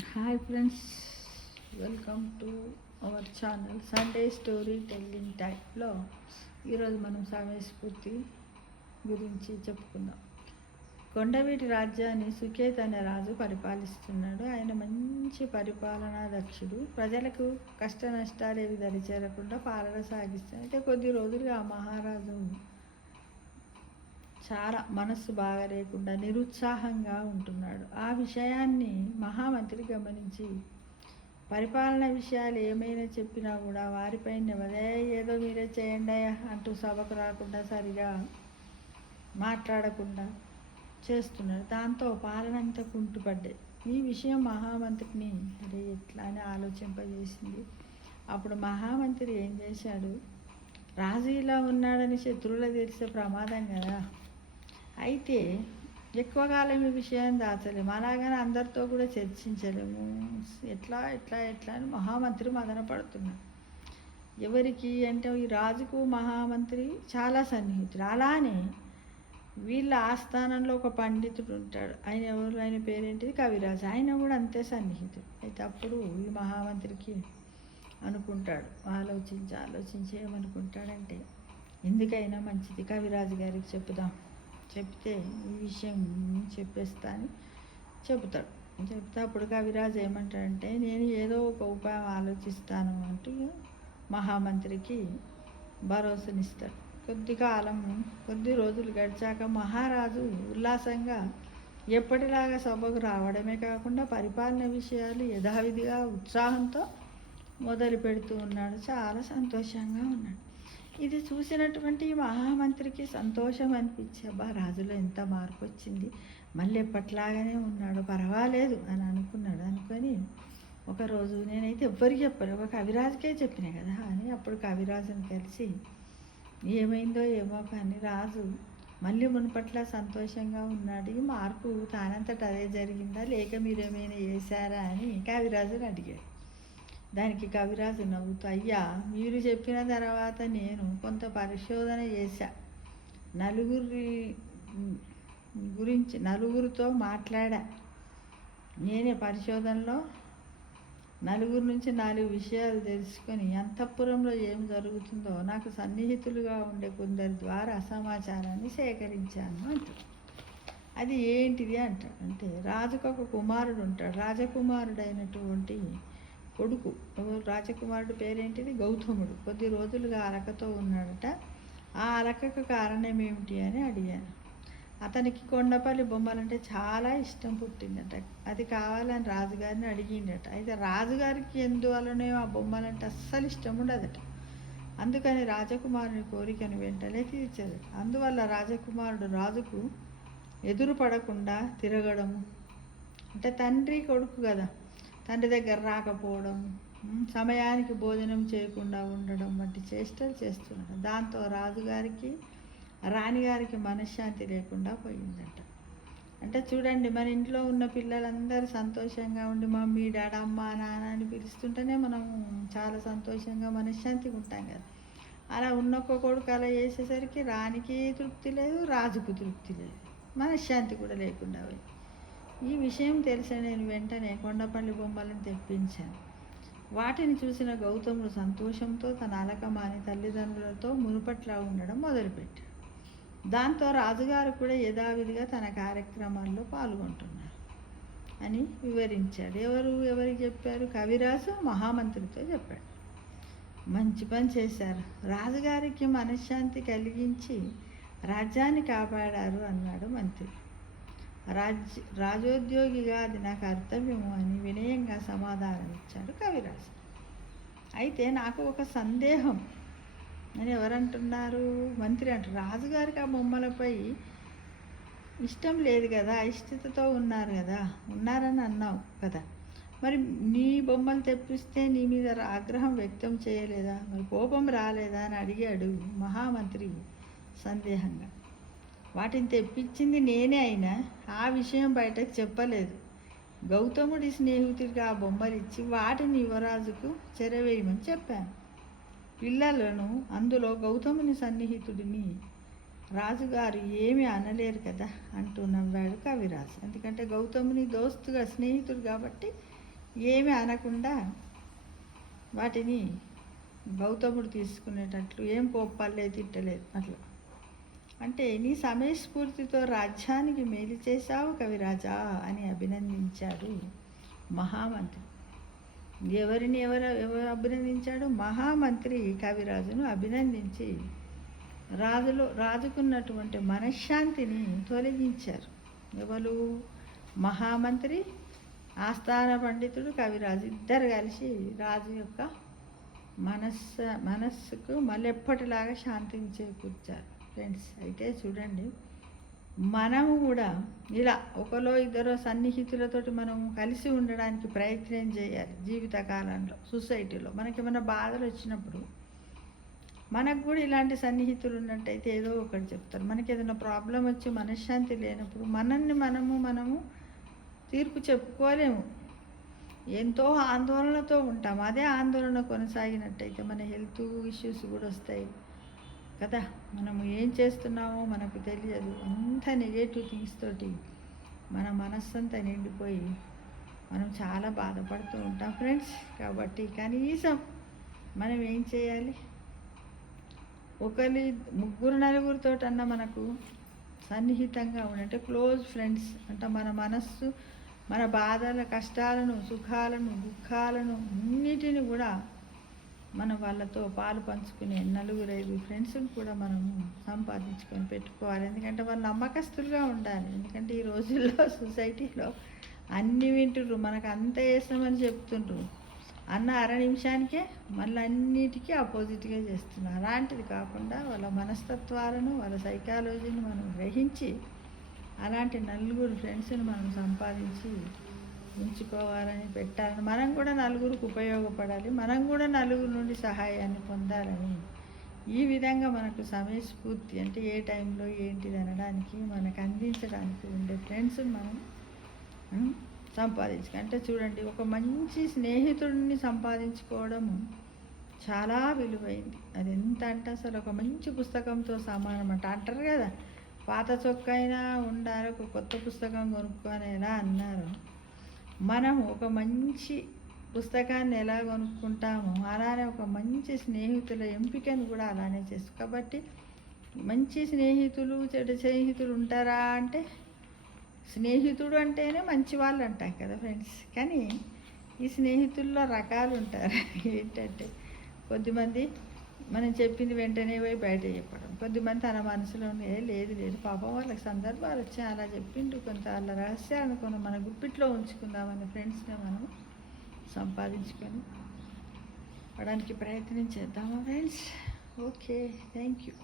Hi friends, welcome to our channel Sunday story telling టైప్లో. ఈరోజు మనం సమయస్ఫూర్తి గురించి చెప్పుకుందాం. కొండవీటి రాజ్యాన్ని సుకేత్ అనే రాజు పరిపాలిస్తున్నాడు. ఆయన మంచి పరిపాలనా దక్షుడు. ప్రజలకు కష్ట నష్టాలు ఏవి దరిచేరకుండా పాలన సాగిస్తాడు. అయితే కొద్ది రోజులుగా ఆ మహారాజు చాలా మనస్సు బాగా లేకుండా నిరుత్సాహంగా ఉంటున్నాడు. ఆ విషయాన్ని మహామంత్రి గమనించి పరిపాలన విషయాలు ఏమైనా చెప్పినా కూడా వారిపైన ఏదో మీరే చేయండి అంటూ సభకు రాకుండా సరిగా మాట్లాడకుండా చేస్తున్నాడు. దాంతో పాలన అంతా కుంటుపడ్డాయి. ఈ విషయం మహామంత్రిని ఎట్లా అని ఆలోచింపజేసింది. అప్పుడు మహామంత్రి ఏం చేశాడు, రాజు ఇలా ఉన్నాడని శత్రువులకు తెలిసే ప్రమాదం కదా, అయితే ఎక్కువ కాలం ఈ విషయాన్ని దాచలేము, అలాగని అందరితో కూడా చర్చించలేము, ఎట్లా ఎట్లా ఎట్లా అని మహామంత్రి మదన పడుతున్నాడు. ఎవరికి అంటే ఈ రాజుకు మహామంత్రి చాలా సన్నిహితుడు. అలానే వీళ్ళ ఆస్థానంలో ఒక పండితుడు ఉంటాడు. ఆయన ఎవరు, ఆయన పేరేంటిది, కవిరాజు. ఆయన కూడా అంతే సన్నిహితుడు. అయితే అప్పుడు ఈ మహామంత్రికి అనుకుంటాడు, ఆలోచించి ఏమనుకుంటాడంటే, ఎందుకైనా మంచిది కవిరాజు గారికి చెప్తే ఈ విషయం చెప్పేస్తా అని చెప్తాడు. చెప్తే అప్పుడు కవిరాజు ఏమంటాడంటే, నేను ఏదో ఒక ఉపాయం ఆలోచిస్తాను అంటూ మహామంత్రికి భరోసానిస్తాడు. కొద్ది రోజులు గడిచాక మహారాజు ఉల్లాసంగా ఎప్పటిలాగా సభకు రావడమే కాకుండా పరిపాలన విషయాలు యథావిధిగా ఉత్సాహంతో మొదలు పెడుతూ ఉన్నాడు. చాలా సంతోషంగా ఉన్నాడు. ఇది చూసినటువంటి మహామంత్రికి సంతోషం అనిపించి, అబ్బా రాజులో ఎంత మార్పు వచ్చింది, మళ్ళీ ఎప్పట్లాగానే ఉన్నాడు, పర్వాలేదు అని అనుకున్నాడు. అనుకొని ఒకరోజు నేనైతే ఎవ్వరికి చెప్పాను, ఒక కవిరాజుకే చెప్పినా కదా అని. అప్పుడు కవిరాజుని కలిసి ఏమైందో ఏమో కానీ రాజు మళ్ళీ మునుపట్ల సంతోషంగా ఉన్నాడు, ఈ మార్పు తానంతట అదే జరిగిందా లేక మీరేమైనా చేశారా అని కవిరాజుని అడిగాడు. దానికి కవిరాజు నవ్వుతూ, అయ్యా మీరు చెప్పిన తర్వాత నేను కొంత పరిశోధన చేశా, నలుగురితో మాట్లాడా. నేనే పరిశోధనలో నలుగురు నుంచి 4 విషయాలు తెలుసుకొని అంతఃపురంలో ఏం జరుగుతుందో నాకు సన్నిహితులుగా ఉండే కొందరి ద్వారా సమాచారాన్ని సేకరించాను అంటాడు. అది ఏంటిది అంటాడు. అంటే రాజుకు ఒక కుమారుడు ఉంటాడు. రాజకుమారుడైనటువంటి కొడుకు, రాజకుమారుడు పేరేంటిది, గౌతముడు. కొద్ది రోజులుగా అలకతో ఉన్నాడట. ఆ అలకకు కారణం ఏమిటి అని అడిగాను. అతనికి కొండపల్లి బొమ్మలంటే చాలా ఇష్టం పుట్టిందట. అది కావాలని రాజుగారిని అడిగిందట. అయితే రాజుగారికి ఎందువలనో ఆ బొమ్మలంటే అస్సలు ఇష్టం ఉండదట. అందుకని రాజకుమారుని కోరికను వెంటనే తీర్చదు. అందువల్ల రాజకుమారుడు రాజుకు ఎదురు పడకుండా తిరగడము, అంటే తండ్రి కొడుకు కదా, తండ్రి దగ్గర రాకపోవడం, సమయానికి భోజనం చేయకుండా ఉండడం వంటి చేష్టలు చేస్తున్నాడు. దాంతో రాజుగారికి రాణిగారికి మనశ్శాంతి లేకుండా పోయిందట. అంటే చూడండి, మన ఇంట్లో ఉన్న పిల్లలందరూ సంతోషంగా ఉండి మమ్మీ డాడీ అమ్మ నాన్న అని పిలుస్తుంటేనే మనం చాలా సంతోషంగా మనశ్శాంతిగా ఉంటాం కదా. అలా ఉన్నొక్క కొడుకు అలా చేసేసరికి రాణికి తృప్తి లేదు, రాజుకు తృప్తి లేదు, మనశ్శాంతి కూడా లేకుండా పోయింది. ఈ విషయం తెలిసిన నేను వెంటనే కొండపల్లి బొమ్మలను తెప్పించాను. వాటిని చూసిన గౌతముడు సంతోషంతో తన అలకమాని తల్లిదండ్రులతో మునుపట్లా ఉండడం మొదలుపెట్టాడు. దాంతో రాజుగారు కూడా యథావిధిగా తన కార్యక్రమాల్లో పాల్గొంటున్నారు అని వివరించాడు. ఎవరికి చెప్పారు? కవిరాజు మహామంత్రితో చెప్పాడు. మంచి పని చేశారు, రాజుగారికి మనశ్శాంతి కలిగించి రాజ్యాన్ని కాపాడారు అన్నాడు మంత్రి. రాజోద్యోగిగా అది నా కర్తవ్యము అని వినయంగా సమాధానం ఇచ్చాడు కవిరాజు. అయితే నాకు ఒక సందేహం అని ఎవరంటున్నారు? మంత్రి అంటారు. రాజుగారికి ఆ బొమ్మలపై ఇష్టం లేదు కదా, అయిష్టతతో ఉన్నారని అన్నావు కదా, మరి నీ బొమ్మలు తెప్పిస్తే నీ మీద ఆగ్రహం వ్యక్తం చేయలేదా, మరి కోపం రాలేదా అని అడిగాడు మహామంత్రి సందేహంగా. వాటిని తెప్పించింది నేనే అయినా ఆ విషయం బయటకు చెప్పలేదు. గౌతముడి స్నేహితుడికి ఆ బొమ్మలు ఇచ్చి వాటిని యువరాజుకు చెరవేయమని చెప్పాను. పిల్లలను, అందులో గౌతముని సన్నిహితుడిని రాజుగారు ఏమీ అనలేరు కదా అంటూ నవ్వాడు కవిరాజు. ఎందుకంటే గౌతముని దోస్తుగా స్నేహితుడు కాబట్టి ఏమి అనకుండా వాటిని గౌతముడు తీసుకునేటట్లు ఏం కోప్పలేదు తిట్టలేదు అట్లా. అంటే నీ సమయస్ఫూర్తితో రాజ్యానికి మేలు చేశావు కవిరాజా అని అభినందించాడు మహామంత్రి. ఎవరు అభినందించాడు? మహామంత్రి కవిరాజును అభినందించి రాజుకున్నటువంటి మనశ్శాంతిని తొలగించారు. ఎవరు? మహామంత్రి, ఆస్థాన పండితుడు, కవిరాజు ఇద్దరు కలిసి రాజు యొక్క మనస్సుకు మళ్ళీ ఎప్పటిలాగా శాంతిని చేకూర్చారు. ఫ్రెండ్స్, అయితే చూడండి, మనము కూడా ఇలా ఒకలో ఇద్దరు సన్నిహితులతోటి మనము కలిసి ఉండడానికి ప్రయత్నం చేయాలి. జీవితకాలంలో సొసైటీలో మనకేమైనా బాధలు వచ్చినప్పుడు మనకు కూడా ఇలాంటి సన్నిహితులు ఉన్నట్టయితే ఏదో ఒకటి చెప్తారు. మనకి ఏదైనా ప్రాబ్లం వచ్చి మనశ్శాంతి లేనప్పుడు మనము తీర్పు చెప్పుకోలేము. ఎంతో ఆందోళనతో ఉంటాం. అదే ఆందోళన కొనసాగినట్టయితే మన హెల్త్ ఇష్యూస్ కూడా వస్తాయి కదా. మనము ఏం చేస్తున్నామో మనకు తెలియదు. అంత నెగటివ్ థింగ్స్ తోటి మన మనస్సంతా నిండిపోయి మనం చాలా బాధపడుతూ ఉంటాం ఫ్రెండ్స్. కాబట్టి కనీసం మనం ఏం చేయాలి? ముగ్గురు నలుగురితోటన్నా మనకు సన్నిహితంగా ఉంటే క్లోజ్ ఫ్రెండ్స్ అంటే మన మనస్సు మన బాధల కష్టాలను సుఖాలను దుఃఖాలను అన్నిటిని కూడా మనం వాళ్ళతో పాలు పంచుకునే 4-5 ఫ్రెండ్స్ని కూడా మనము సంపాదించుకొని పెట్టుకోవాలి. ఎందుకంటే వాళ్ళు నమ్మకస్తులుగా ఉండాలి. ఎందుకంటే ఈ రోజుల్లో సొసైటీలో అన్నీ వింటుర్రు, మనకు అంత వేస్తామని చెప్తుండ్రు, అన్న అర నిమిషానికే మళ్ళీ అన్నిటికీ ఆపోజిట్గా చేస్తున్నారు. అలాంటిది కాకుండా వాళ్ళ మనస్తత్వాలను వాళ్ళ సైకాలజీని మనం గ్రహించి అలాంటి 4 ఫ్రెండ్స్ని మనం సంపాదించి ఉంచుకోవాలని పెట్టాలని, మనం కూడా 4కి ఉపయోగపడాలి, మనం కూడా 4 నుండి సహాయాన్ని పొందాలని, ఈ విధంగా మనకు సమయస్ఫూర్తి అంటే ఏ టైంలో ఏంటిది అనడానికి మనకు అందించడానికి ఉండే ఫ్రెండ్స్ని మనం అంటే చూడండి, ఒక మంచి స్నేహితుడిని సంపాదించుకోవడం చాలా విలువైంది. అది ఎంత అంటే అసలు ఒక మంచి పుస్తకంతో సమానం అంటారు కదా. పాత చొక్కా అయినా ఉండాలి, ఒక కొత్త పుస్తకం కొనుక్కొని ఎలా అన్నారు. మనం ఒక మంచి పుస్తకాన్ని ఎలా కొనుక్కుంటామో అలానే ఒక మంచి స్నేహితుల ఎంపికను కూడా అలానే చేస్తాం. కాబట్టి మంచి స్నేహితులు చెడు స్నేహితులు ఉంటారా అంటే, స్నేహితుడు అంటేనే మంచి వాళ్ళు అంటాం కదా ఫ్రెండ్స్. కానీ ఈ స్నేహితుల్లో రకాలు ఉంటారు. ఏంటంటే కొద్దిమంది మనం చెప్పింది వెంటనే పోయి బయట చెప్పడం, కొద్దిమంది తన మనసులోనే లేదు పాపం వాళ్ళకి సందర్భాలు వచ్చాయి అలా చెప్పిండు, కొంత వాళ్ళ రహస్యాలను కొన్ని మన గుప్పిట్లో ఉంచుకుందామని ఫ్రెండ్స్ని మనం సంపాదించుకొని పడడానికి ప్రయత్నం చేద్దామా ఫ్రెండ్స్. Okay, thank you.